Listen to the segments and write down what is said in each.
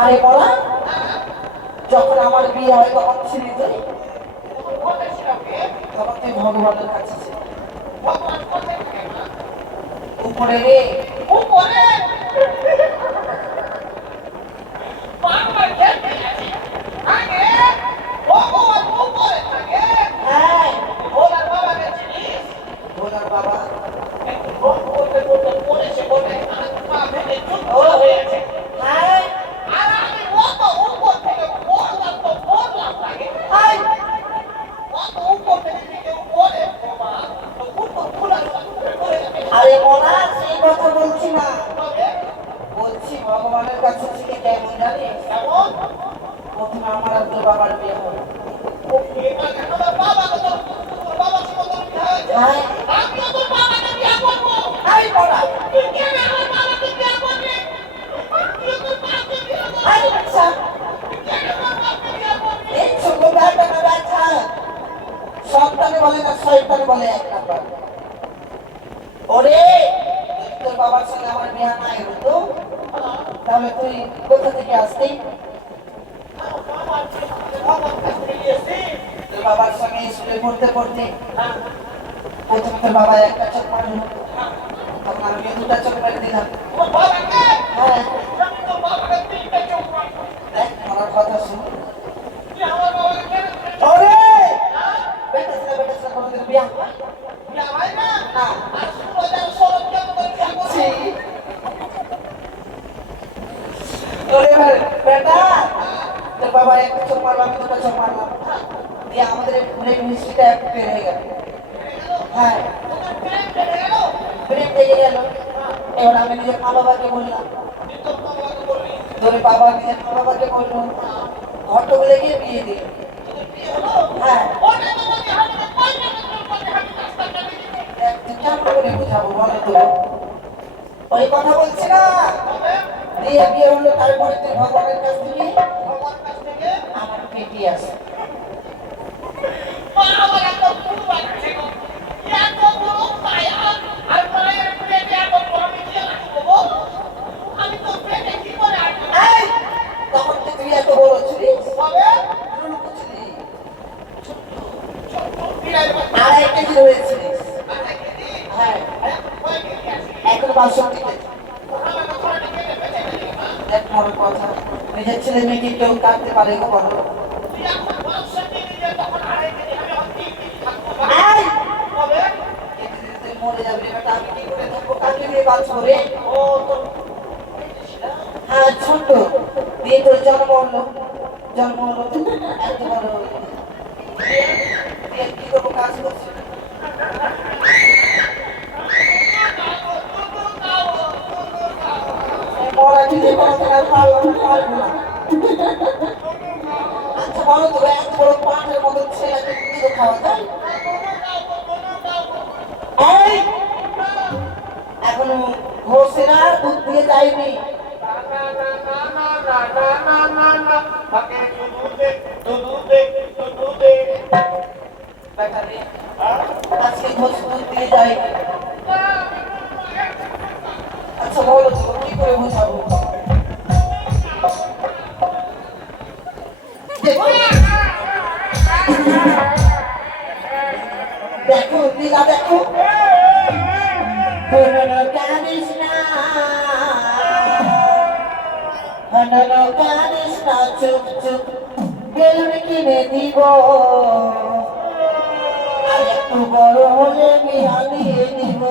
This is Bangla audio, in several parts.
আরে বলা যখন আমার বিয়ে হয় তখন ছিলি তুই তখন তুই ভগবানের কাছে উপরে রে উপরে ভগবানের কাছে থেকে কেমন জানিস প্রথমে আমার আর তোর বাবার বিয়ে হলো সন্তানে বলে না শয়তানে বলে এক নাম্বার ওরে তোর বাবার সঙ্গে আমার বিয়ে নাই হতো তাহলে তুই কোথা থেকে আসতি তোর বাবার সঙ্গে স্কুলে পড়তে পড়তে প্রথমে তোর বাবা একটা চোখ মারলো তখন আমি দুটা চোখ মেরে দিলাম হ্যাঁ দেখ আমার কথা শুন বিয়া হয় না বেটা তোর বাবা একটা চোখ মারলো আমি দুটো চোখ মারলাম দিয়ে আমাদের প্রেম হিস্ট্রিটা একটু বের হয়ে গেল হ্যাঁ প্রেম লেগে গেল এবার আমি নিজের মা বাবাকে বললাম তোর বাবা নিজের মা বাবাকে বললো ঘটক লেগে বিয়ে দিল হ্যাঁ কেমন করে বুঝাবো বলো তো ওই কথা বলছি না দিয়ে বিয়ে হলো তারপরে তুই ভগবানের কাছ থেকে আমার পেটি আছে তখন তুই এত বড় ছিলিস আড়াই কেজি হয়েছিলিস হ্যাঁ এখন 62 কেজি দেখ বড় কথা নিজের ছেলে মেয়েকে কেউ কাটতে পারে গো বলো মরে যাবে বেটা আমি কি করে থাকবো কাকে দিয়ে বাঁচবো রে হ্যাঁ ছোট দিয়ে তোর জন্ম হলো এত বড় কি করবো কাজ করছি আচ্ছা বলো তো এত বড় পাটের মতো ছেলেকে দুধ খাওয়া যায় এখনো ঘোষেরা দুধ দিয়ে যায়নি আজকে ঘোষ দুধ দিয়ে যায়নি আচ্ছা বলো তো কি করে বোঝাবো দেখো লীলা দেখো কানিস না চুপ চুপ বেলুন কিনে দিব আর একটু বড় হলে বিয়া দিয়ে দিব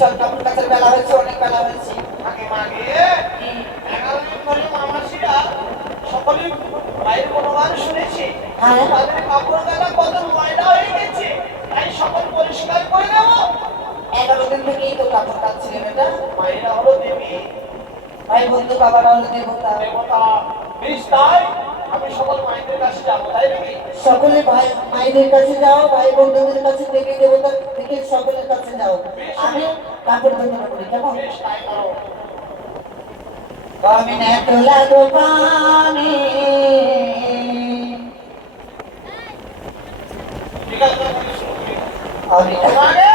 চল কাপড় কাচার বেলা হয়েছে, অনেক বেলা হয়েছে। আগে মাগে 11 দিন ধরে মামাসিরা সকলে বাইরে কোনো গান শুনেছি, তাদের কাপড় বেলা কত ময়লা হয়ে গেছে, তাই সকল পরিষ্কার করে দেব। 11 দিন থেকেই তো কাপড় কাচ্ছিলেন। এটা মায়েরা হলো দেবী, ভাই বন্ধু বাবারা হলো দেবতা। দেবতা বেশ, তাই আমি সকল মায়েদের কাছে যাবো, তাই নাকি? সকলে ভাই মায়েদের কাছে যাও, ভাই বন্ধুদের কাছে, দেবী দেবতা থেকে সকলের কাছে যাও। আমি কাপড় ধোয়া করি, কেমন? বেশ, তাই করো। আমি না তোলা দোকানে ঠিক আছে, তুমি শুরু করি। আমি মাগে,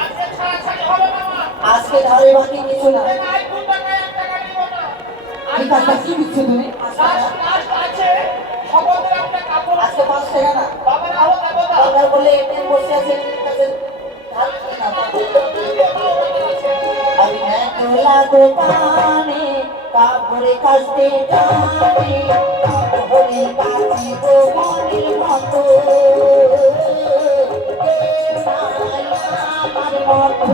আজকে ছাড়াছাড়ি হবে না মা। আজকে ধারে বাকি কিছু না। এই নাই 2 টাকা 1 টাকা দিব না। এই টাকা কি দিচ্ছ তুমি? লাস্ট আছে, সকলের একটা কাপড় আজকে 5 টাকা না। বাবারা হলো দেবতা। বাবা বলে এমনি বসে আছে, এমনি কাছে ধার করে না। আমি না তোলা দোকানে কাপড়ে কাচতে জানি, কাপড়ে কাচিব মনের মতো, কেউ নাই আমার মতো।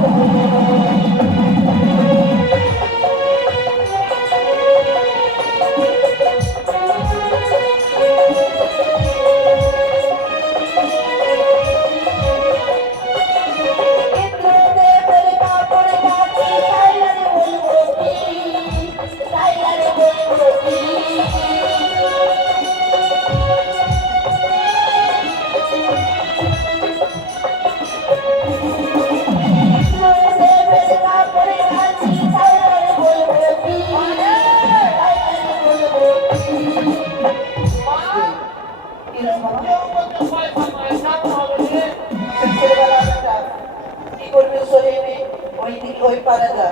ইন্দ্রদেবের কাপড় কাচি, টাইলারে বলবো কি, টাইলারে বলবো কি। ইন্দ্রদেবের কাপড় কাচি, টাইলারে বলবো কি, টাইলারে বলবো কি। কি রে বাবা? কেউ বলতে পয়সা নয়, সাথে হবে রে। ছেলেবেলা একটা কি করবি শরীরে, ওই দিকে ওই পারে যা।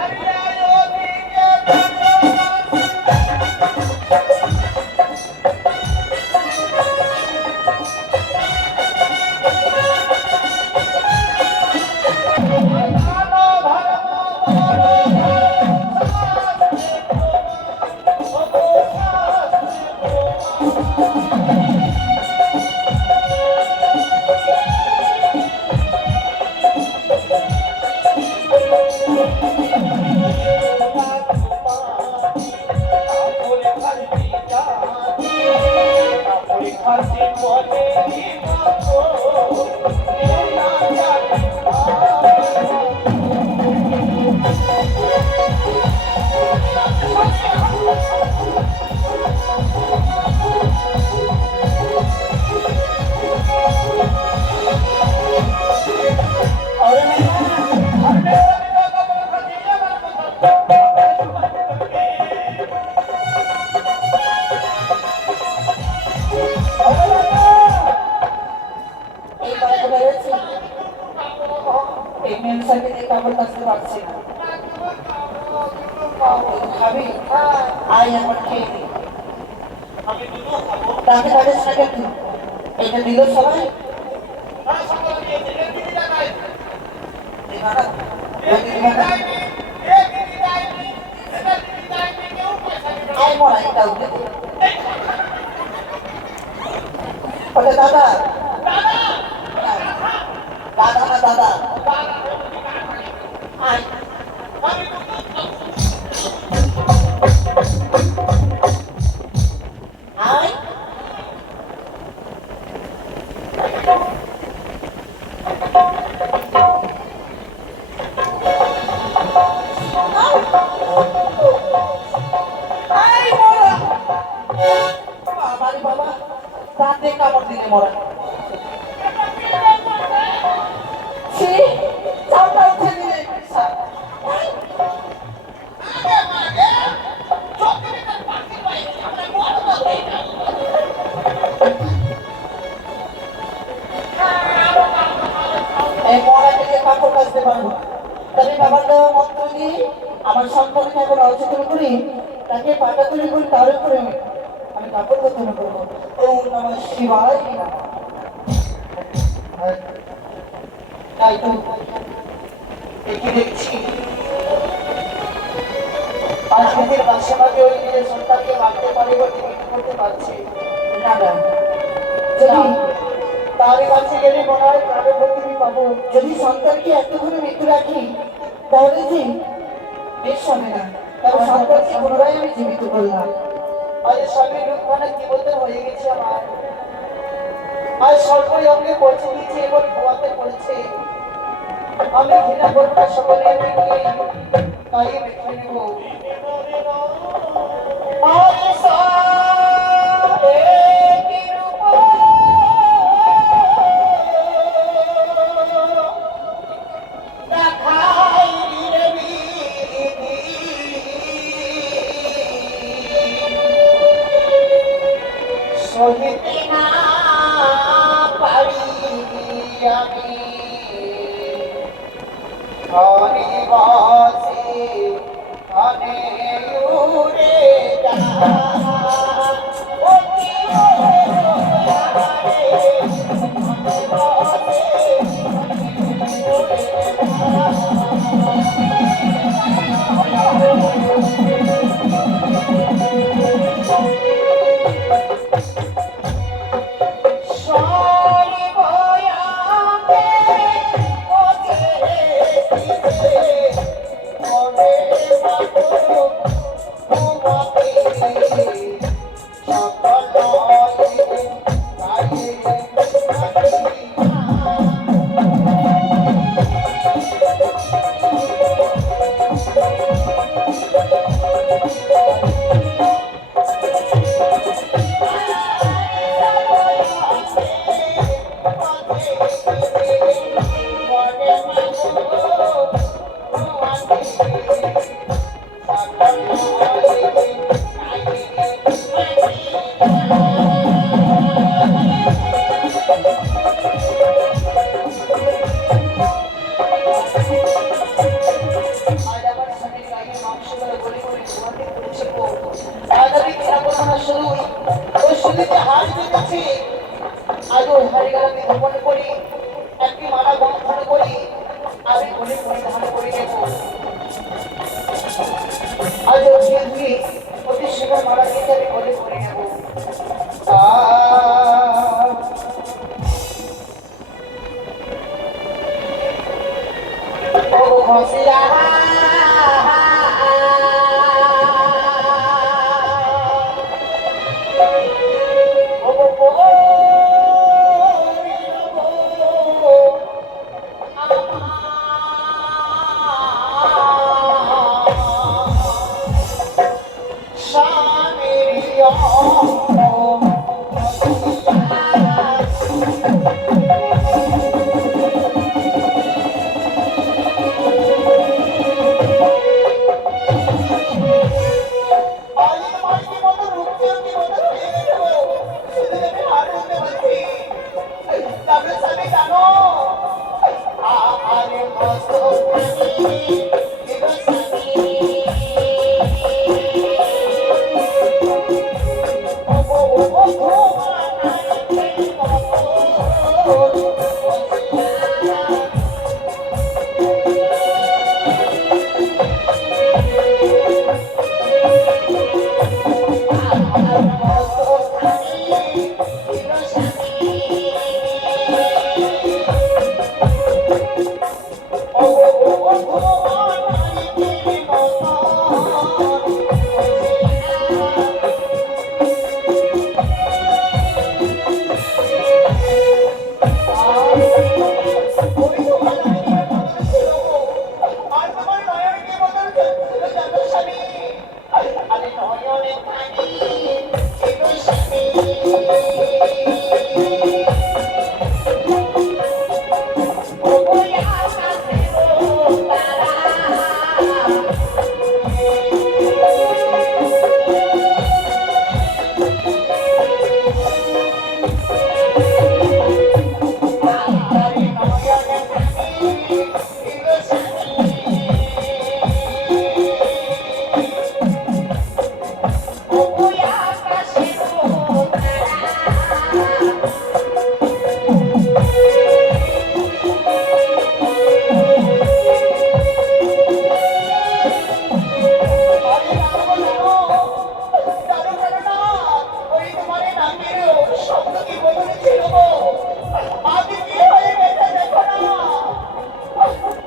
আরে আয় ওদিকে তাকাও। ভালো ভালো এই পারে বেরোচ্ছি, এই মেন সাইডে দিয়ে কাপড় কাচতে পারছি না। খাবি? আয় আমার খেয়ে দিই। আমি দুটো খাবো। তাকে পারিস না কেন? এটা দিল সবাই হ্যাঁ, সকলে দিয়ে দিলে দিদি দেখায়। দিবা না? ওই দিদি দিদি বাবা, দেয়নি, দিদি দেয়নি, এটা দিদি দেয়নি, কেউ পয়সা দিবে না। আয় মরা এটা উঠে দে। বলে দাদা, দাদা না দাদা, আয়। আমি দুটো খাবো। বাবার দেওয়া মন্ত্র দিয়ে আমার সন্তানকে এখন অচেতন করি, তাকে পাটা তৈরি করি, তার উপরে আমি কাপড় গোছানো করবো। ওম নমঃ শিবায় নমঃ। তাই তো দেখি দেখছি আজকের মাসে মাঝে ওই নিজের সন্তানকে মারতে পারে বলে মৃত্যু করতে পারছে না না, যদি তার কাছে গেলে মনে হয় প্রাণের ভক্তি পাবো। যদি সন্তানকে এতক্ষণে মৃত্যু রাখি তাহলে যে বেশ হবে না, কারণ সন্তানকে পুনরায় আমি জীবিত করলাম। আজ স্বামীর রূপখানা কি বলতে হয়ে গেছে আমার। আজ সরকারি অঙ্গে পৌঁছে দিয়েছে এবং ঘুমাতে পড়েছে। আমি ঘৃণা করবো না, সকলে আমি তাই মেখে নেব। সহিতে না পারি আমি হরিবাসে কানে উড়ে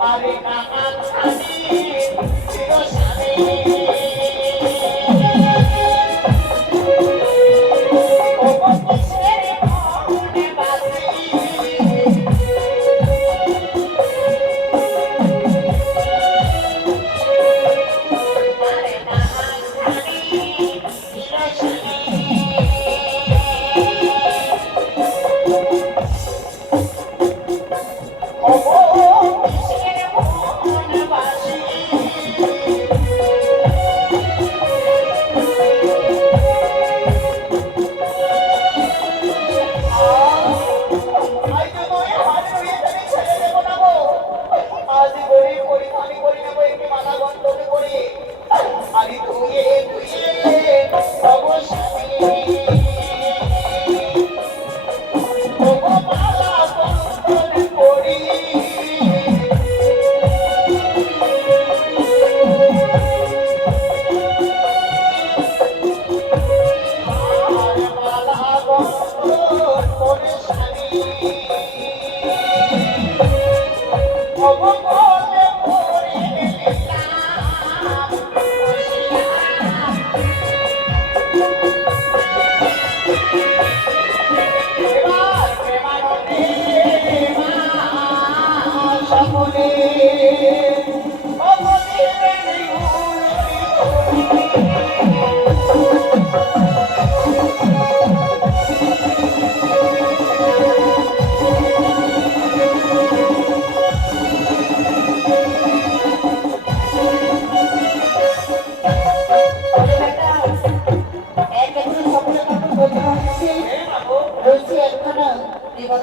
আরে কাকা খালি চিরসানে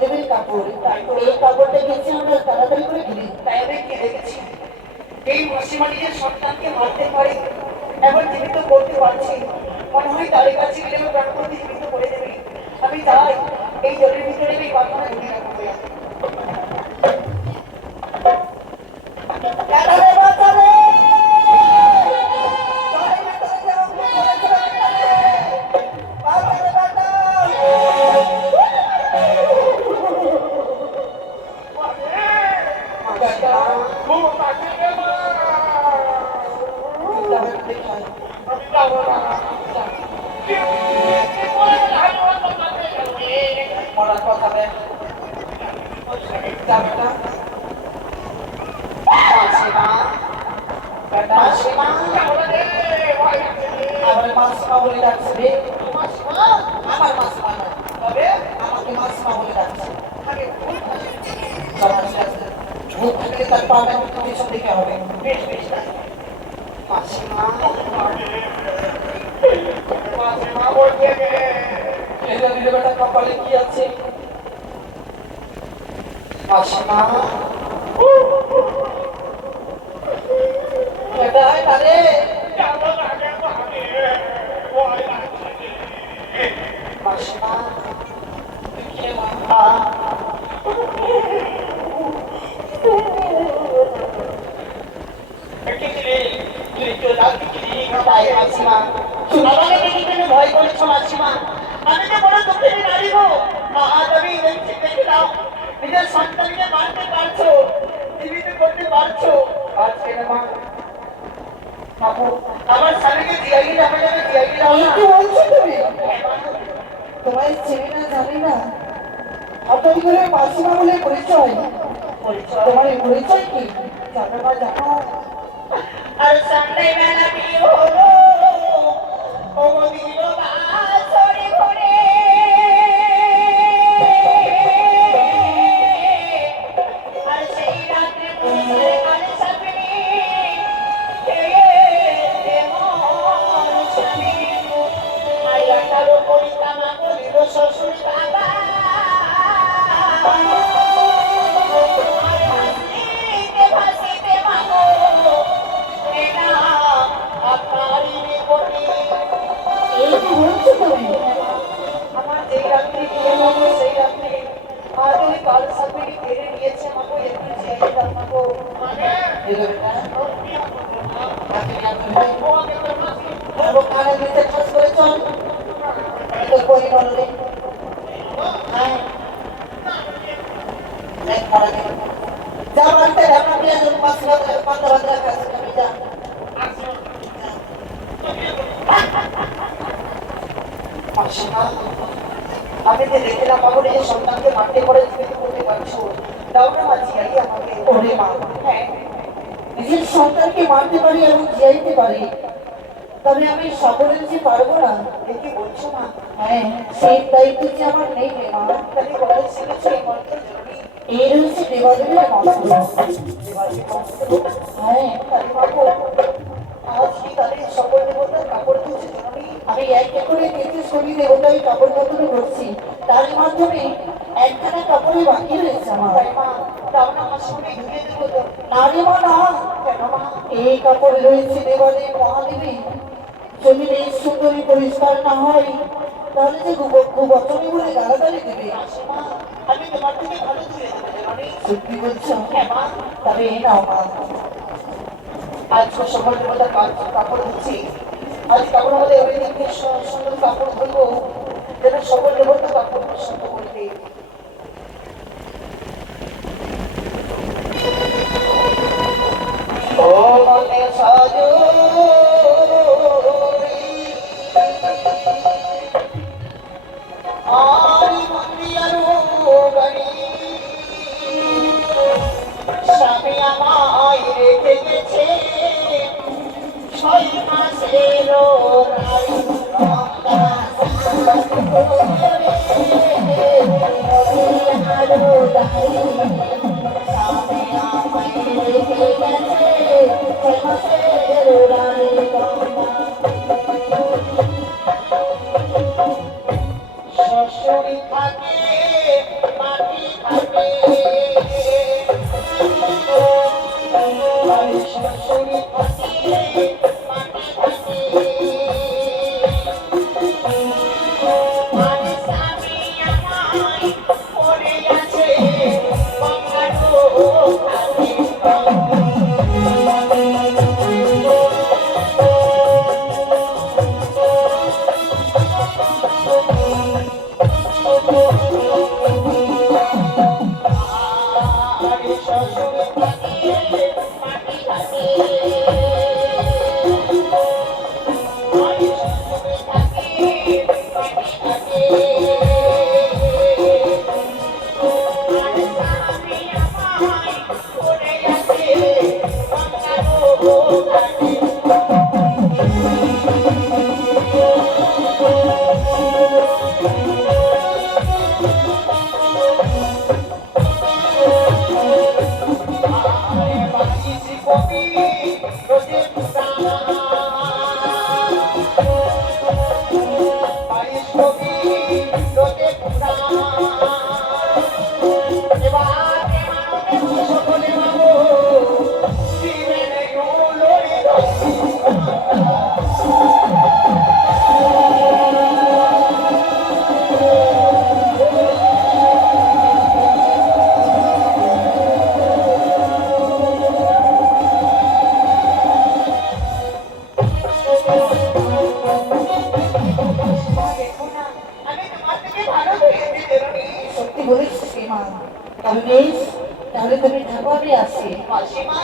দেবের কাপড় এই কাপড়টা গেছে আমরা তাড়াতাড়ি করে ঘিরে তাই আমি কি দেখেছি এই মাসিমা নিজের সন্তানকে মারতে পারে এবার জীবিত করতে পারছি মনে হয় তাদের কাছে গেলে আমার প্রাণ করতে জীবিত করে দেবে আমি যাই এই জলের ভিতরে এই কারখানা ঢুকে রাখবো মরার কথা দেখ যাবে না আমার মাসিমা বলে ডাকছে আমার মাসিমা না তবে আমাকে মাসিমা বলে ডাকছে ভূত থাকলে তার পাবে পিছন দিকে হবে বেশ বেশ মাসিমা মাসিমা বলতে এটা দিলে বেটা কপালে কি আছে মাসিমা এটা হয় তারে মাসিমা কে মা ভয় করেছ মাসিমা আমি যে বড় দুঃখের নারী গো আজ আমি দেখে নাও নিজের সন্তানকে মারতে পারছো জীবিত করতে পারছো আজকে মা আমার স্বামীকে জিয়াই যাবে যাবে জিয়াই যাও না কি বলছো তুমি তোমার ছেলে না জানি না আপনার করে মাসিমা বলে পরিচয় তোমার এই পরিচয় কি জানো না জানো আর সন্ধ্যে বেলা বিয়ে হলো ও দিল বাসরে ঘরে আর সেই রাত্রে পুলিশের কানে সাপনি মন স্বামী আয়াটারও পরিকামা করিল শ্বশুর বাবা ভাসিতে মাগো এই কি বলছো তুমি আমার যেই রাত্রি বিয়ে হলো সেই রাত্রি আজ ওই কাল সাপেরি কেড়ে নিয়েছে মাগো একটু চেয়ে দাও মাগো এলো বেটা বাবু কানে দিতে ঠাস করে চল তো কই বললে হ্যাঁ দেখ পড়া যা বলতে রাখা দিয়ে মারতে করে জীবিত করতে পারছো, দাও না মা জিয়াই আমাকে। ওরে মা, হ্যাঁ, নিজের সন্তানকে মারতে পারি এবং জিয়াইতে পারি, তবে আমি সকলের যে পারবো না। এ কি বলছো মা? হ্যাঁ, সেই দায়িত্ব যে আমার নেই রে মা। তাহলে কোথায় শিখেছো এই মন্ত্র জননী? এই রয়েছে দেবাদেবের মন্ত্র। দেবাদেব মন্ত্র? হ্যাঁ, তাহলে বাবু, আজ কি তাহলে সকল দেবতার কাপড় ধুচ্ছে জননী? আমি এক এক করে 33 দেবতাই কাপড় কাপড় করছি, তার মাধ্যমে একখানা কাপড়ে বাকি রয়েছে আমার। তাই মা, দাও না আমার সঙ্গে ধুয়ে দেবো তো। না রে মা, না। কেন মা? এই কাপড় রয়েছে দেবাদেব মহাদেবী, যদি এই সুন্দরী পরিষ্কার না হয় তাহলে যে কুবচনী বলে গালাগালি দেবে। আসে মা, আমি তোমার থেকে ভালো ধুয়ে দেবো জননী। সত্যি বলছো? হ্যাঁ মা, তবে এই নাও মা। আজ সকল দেবতার কাপড় ধুচ্ছি। আজ কাপড় আমাদের এমন একটি সুন্দর কাপড় ধরবো যেন সকল দেবতা কাপড় পছন্দ করবে। ও মনে সাজো আরি মন্দিরো বাড়ি, স্বামী আমায় রেখে গেছে 6 মাসের রানী। শ্বশুরি থাকে মাটি থাকে, শ্বশুরি থাকে মাটি থাকে, মানে স্বামী আমায় পড়ে আছে গঙ্গারও ঘাটে। আরে শ্বশুরি থাকে মাটি থাকে, আরে শ্বশুরি থাকে মাটি থাকে, আরে স্বামী আমায় পড়ে আছে গঙ্গারও ঘাটে। আরে বাগিসি কবি রোজে পুরানা, বাগিস কবি রোজে পুরানা, এবার এমানতে সকলে বাবু দিবেন লড়ে দেখো না, আমি তোমার থেকে ভালো হয়েছি জননী। সত্যি বলেছিস রে মা। তবে বেশ, তাহলে তুমি থাকো, আমি আসছি। মাসিমা,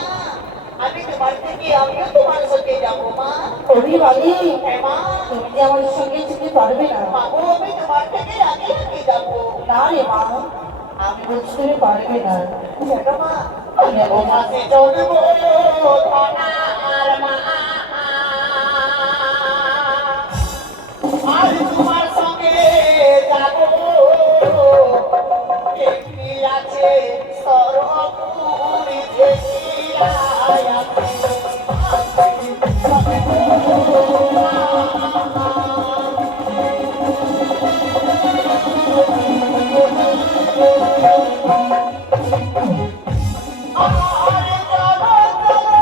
আমি তোমার থেকে আমিও তোমার সাথে যাবো মা। ওরে বালি, হ্যাঁ মা, তুমি যে আমার সঙ্গে যেতে পারবে না। বাবু আমি তোমার থেকে আগে আগে যাবো। না রে মা, আমি বলছি তুমি পারবে না। কেন মা? আমি মাসে চলবো থানা আর মা, আর তোমার সঙ্গে যাবো এমনি আছে সরপুরি দেখিয়ায় আছে। আরে চলো চলো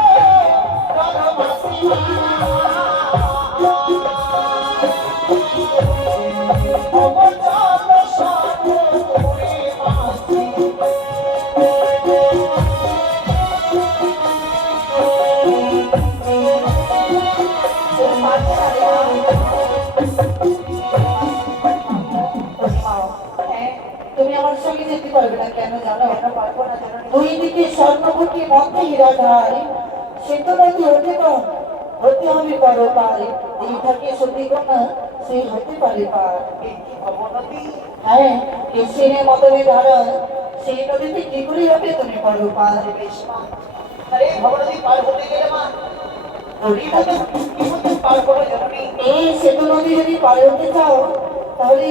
চলো মাসিমা, ওগো চলো সরপুরি মাসি। তুমি আমার সঙ্গে যেতে পারবে না, কেন জানো? কেন পারবো না জননী? দুই দিকে স্বর্ণকোটি মধ্যে হীরাধার, সে তো নাকি হতে কম, হতে হবে বড় পার। এই থাকে সতী কন্যা, সেই হতে পারে পার। এই কি অবনতি! হ্যাঁ, এসিনের মতনে ধরো সেই নদীতে কি করে হবে তুমি পারো পার বেশ মা, আরে ভবনদী পার হতে গেলে মা কি মতো পার করে জননী। এই সেতু নদী যদি পার হতে চাও তাহলে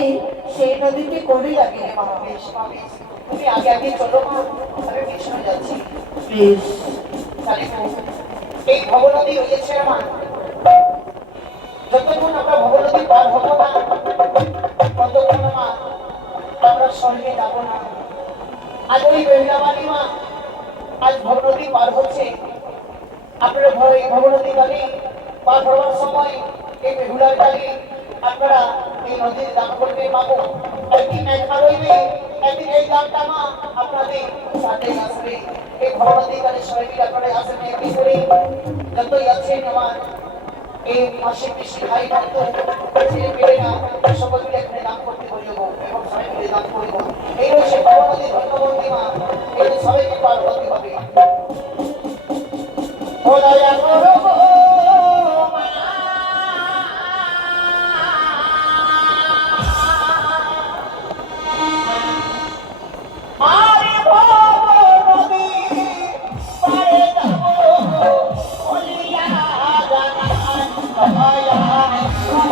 সেই নদীতে করে লাগে রে বাবা। বেশ মা, বেশ। তুমি আগে আগে চলো মা, আমি পিছনে যাচ্ছি। প্লিজ। তাহলে এই ভবনদী রয়েছে মা, যতক্ষণ আমরা ভবনদী পার হবো না ততক্ষণ মা আমরা স্বর্গে যাব না। আজ ওই বেহুলাবাড়ি মা, আজ ভবনদী পার হচ্ছে। আপনারা ভবনদী কালী পার হওয়ার সময় এই বেহুলার কালী আপনারা এই নদীর দান করতে পাবো। একদিন দেখা রইবে, একদিন এই দানটা মা আপনাদের সাথে আসবে। এই ভবনদী কালী সবাই মিলে আপনারা আসেন একদিন করে, যতই আছেন আমার এই মাসে বেশি ভাই ভক্ত ছেলে পেলেরা সকল মিলে এখানে দান করতে বলব এবং সবাই মিলে দান করব। এই রয়েছে ভবনদী ধন্যবন্দী মা, এই সবাইকে পার হতে হবে। ও দয়া করো গো মা, আরে ভবনদী পারে যাব বলিয়া জানান দয়া করে।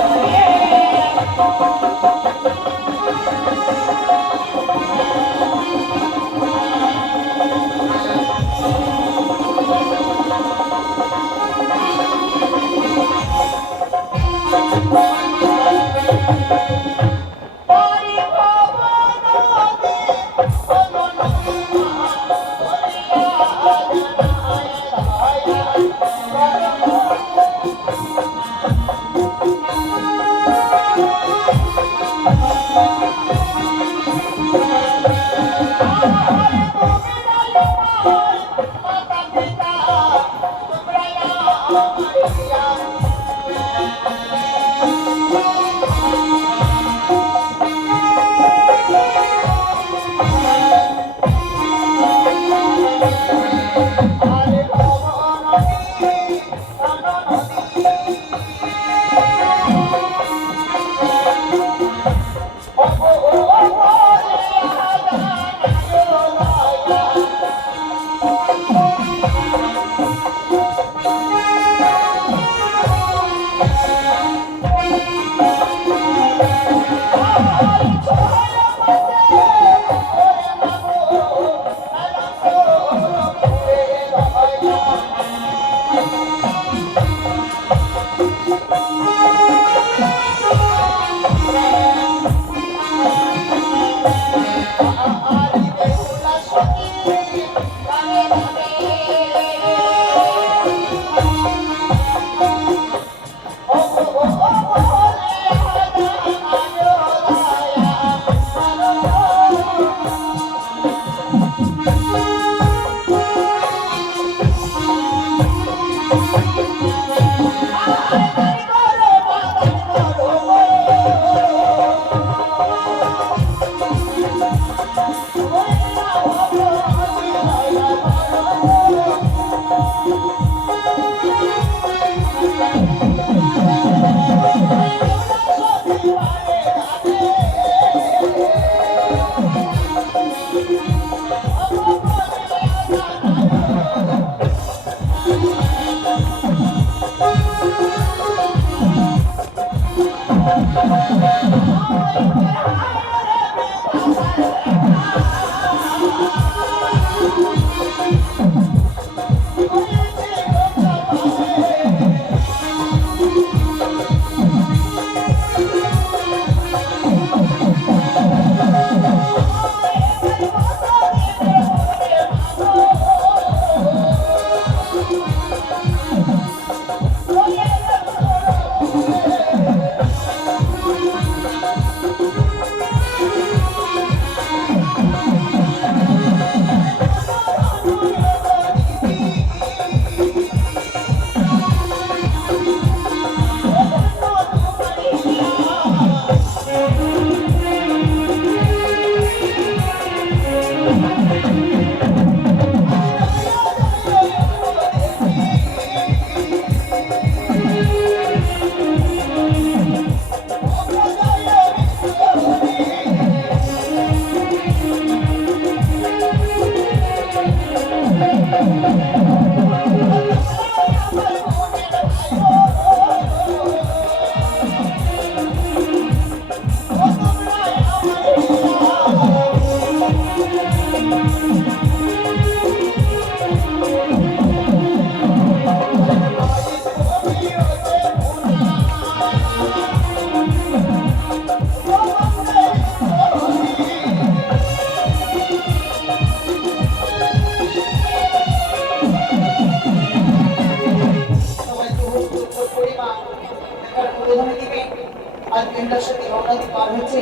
আর প্রেমটার সাথে ঘটনা পার হয়েছে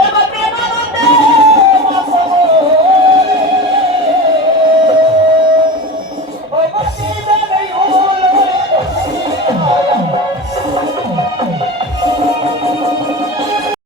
এবার প্রেমানন্দে